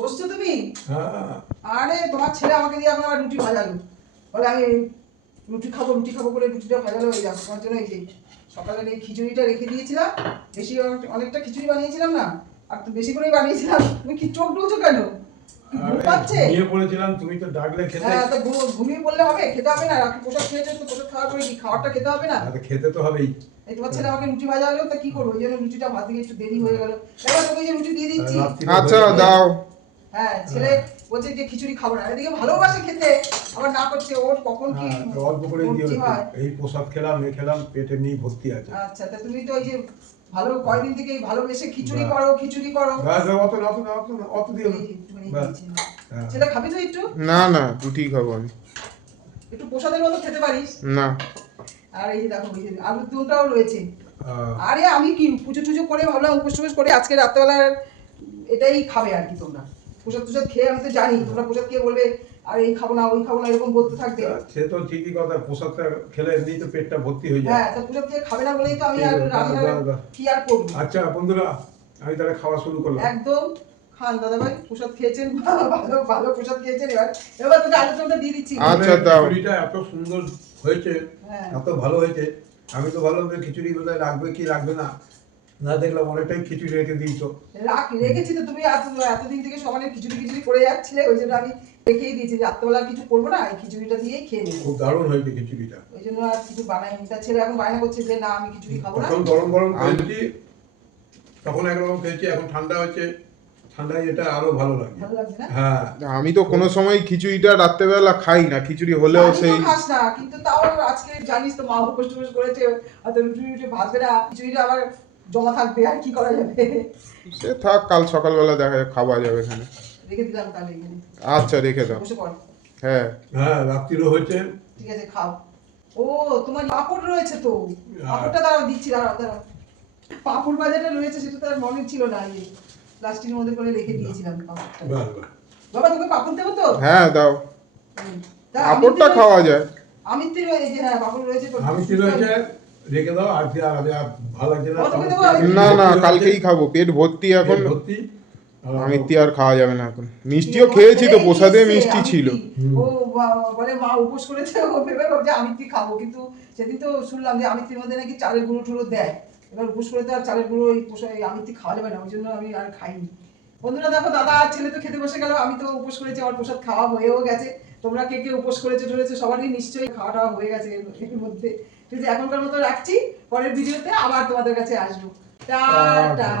বসছো তুমি? হ্যাঁ। আরে তোমার ছেলে আমাকে দিয়ে এখন আবার রুটি ভাজালো, বলে আমি রুটি খাবো করে রুটিটা ভাজালো। হয়ে যাবে তোমার জন্য। এই যে সকালের এই খিচুড়িটা রেখে দিয়েছিলাম, বেশি অনেকটা খিচুড়ি বানিয়েছিলাম না, আর তো বেশি করেই বানিয়েছিলাম। তুমি কি চোখ ডুবছো কেন? ঘুম পাচ্ছে? ঘুমিয়ে পড়েছিলাম, তুমি তো ডাকলে খেতে। হ্যাঁ, তো ঘুমিয়ে পড়লে হবে? খেতে হবে না? রাখি প্রসাদ খেয়েছো তো, প্রসাদ খাওয়ার পরে কি খাওয়াটা খেতে হবে না? খেতে তো হবেই। এই তোমার ছেলে আমাকে রুটি ভাজা হলো, তা কি করবো? ওই জন্য রুটিটা ভাত দিকে একটু দেরি হয়ে গেল। এবার তোকে যে রুটি দিয়ে দিচ্ছি। আচ্ছা দাও। হ্যাঁ, ছেলে বলছে যে খিচুড়ি খাবো না, এদিকে ভালোবাসে খেতে, আবার না করছে। ওর কখন কি অল্প করে ভর্তি হয়। এই প্রসাদ খেলাম, পেটে নিয়ে ভর্তি আছে। আচ্ছা, তা তুমি তো ওই যে ভালো কয়দিন থেকে ভালোবেসে খিচুড়ি করো। অত দিও না। ছেলে খাবি তো একটু? না না, রুটি খাবো আমি। একটু প্রসাদের মতো খেতে পারিস না। আর এই যে দেখো, এই যে আলুর দমটাও রয়েছে। আরে আমি কি পুজো টুজো করে ভাবলাম, উপোস টুপোস করে আজকে রাত্রেবেলার এটাই খাবে আর কি। তোমরা প্রসাদ খেয়ে, আমি তো জানি তোমরা প্রসাদ খেয়ে বলবে আর এই খাবো না ওই খাবো না এরকম বলতে থাকবে। সে তো ঠিকই কথা, প্রসাদটা খেলে এমনি তো পেটটা ভর্তি হয়ে যায়। হ্যাঁ, তো প্রসাদ খেয়ে খাবে না বলেই তো আমি আর রান্না কি আর করব। আচ্ছা বন্ধুরা, আমি তাহলে খাওয়া শুরু করলাম। একদম খান দাদা ভাই, প্রসাদ খেয়েছেন, ভালো ভালো প্রসাদ খেয়েছেন। এবার তোকে আলুর দমটা দিয়ে দিচ্ছি। আচ্ছা দাও। খিচুড়িটা এত সুন্দর হয়েছে, এত ভালো হয়েছে। আমি তো ভালো খিচুড়ি বোধহয় রাখবে কি রাখবে না, না দেখলাম অনেকটাই খিচুড়ি রেখে দিয়েছো। রেখেছি তো, তুমি এতদিন থেকে সমানে খিচুড়ি করে যাচ্ছিলে, ওই জন্য আমি রেখেই দিয়েছি যে রাত্রেবেলা কিছু করবো না, এই খিচুড়িটা দিয়েই খেয়ে নেবো। খুব দারুণ হয়েছে খিচুড়িটা। ওই জন্য আর কিছু বানাইনি। তার ছেলে এখন বায়না করছে যে না আমি খিচুড়ি খাবো না। তখন গরম গরম খেয়েছি, তখন একরকম খেয়েছি, এখন ঠান্ডা হয়েছে, ঠান্ডায় এটা আরো ভালো লাগে। ভালো লাগছে না? হ্যাঁ। আমি তো কোনো সময় খিচুড়িটা রাত্রেবেলা খাই না, খিচুড়ি হলেও সেই খাস না, কিন্তু তাও আজকে জানিস তো মা উপোস টুপোস করেছে, আর রুটি ভাজবে না, খিচুড়িটা আবার জমা থাকবে, আর কি করা যাবে। সে থাক, কাল সকালবেলা দেখা যাবে, খাওয়া যাবে এখানে। রেখে দিলাম তাহলে এখানে। আচ্ছা রেখে দাও। বসে পড়। হ্যাঁ হ্যাঁ, রাত্রিরও হয়েছে। ঠিক আছে, খাও। ও তোমার পাঁপড় রয়েছে তো, পাঁপড়টা দাঁড়াও দিচ্ছি, দাঁড়াও। পাঁপড় ভাজাটা রয়েছে, সেটা তো আর মনে ছিল না, এই প্লাস্টিকের মধ্যে করে রেখে দিয়েছিলাম পাঁপড়টা। বাবা তোকে পাঁপড় দেবো তো? হ্যাঁ দাও। পাঁপড়টা খাওয়া যায়। আমিত্তি রয়েছে, হ্যাঁ পাঁপড় রয়েছে। আমিত্তি রয়েছে, রেখে দাও। আর ভালো লাগছে না না, কালকেই খাবো, পেট ভর্তি এখন। ভর্তি। আমিত্তি আর খাওয়া যাবে না এখন। মিষ্টিও খেয়েছি তো, প্রসাদে মিষ্টি ছিল। ও বলে মা উপোস করেছে, ও ভেবে যে আমিত্তি খাবো, কিন্তু সেদিন তো শুনলাম যে আমিত্তির মধ্যে নাকি চালের গুঁড়ো টুড়ো দেয়। এবার উপোস করে তো আর চালের গুঁড়ো এই আমিত্তি খাওয়া যাবে না, ওই জন্য আমি আর খাইনি। বন্ধুরা দেখো, দাদা আর ছেলে তো খেতে বসে গেল, আমি তো উপোস করেছি, আমার প্রসাদ খাওয়া হয়েও গেছে। তোমরা কে কে উপোস করেছো সবারই নিশ্চয়ই খাওয়া টাওয়া হয়ে গেছে এর মধ্যে। ঠিক আছে, এখনকার মতো রাখছি, পরের ভিডিওতে আবার তোমাদের কাছে আসবো। টাটা।